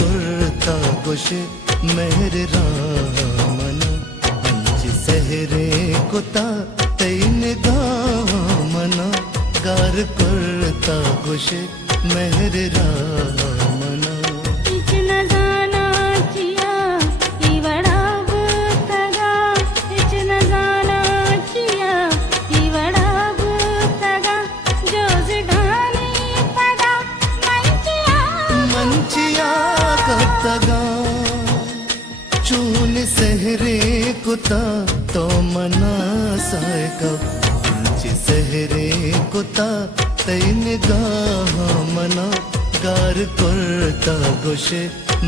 कुर्ता गोशे मेहर रामना अंच सहरे कुता तैन गामना गार कुर्ता गोशे मेहर रामना चून सहरे कुता तो मना सायका सहरे कुता तैन गाह मना गार कुर्ता गोशे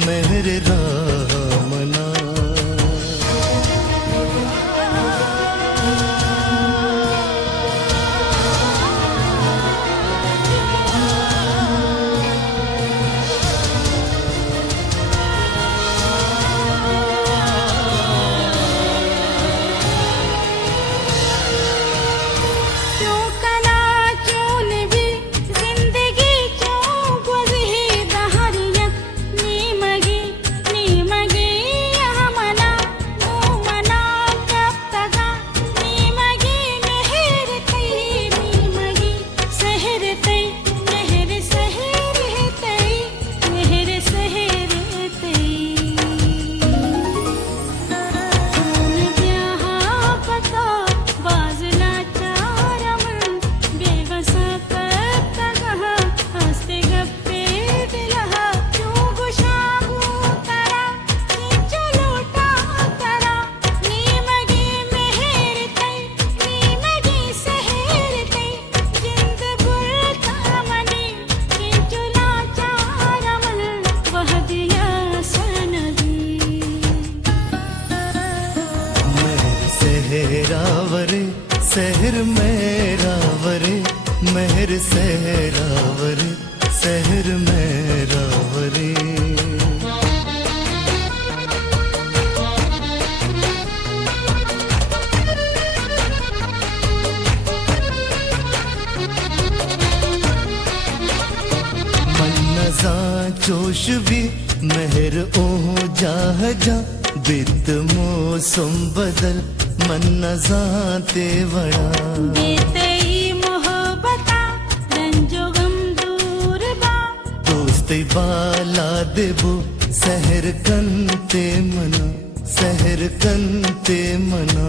मेहर रामना सहरावरे सहर मेरा वरे मेहर सहरावरे सहर मेरा वरे मनजा जोश भी मेहर ओह जाह जा बित मौसम बदल मन्नजा ते वड़ा बेतई मोहब्बता रंजो गम दूर बा दोस्ती बाला देबो सहर कंते मना सहर कंते मना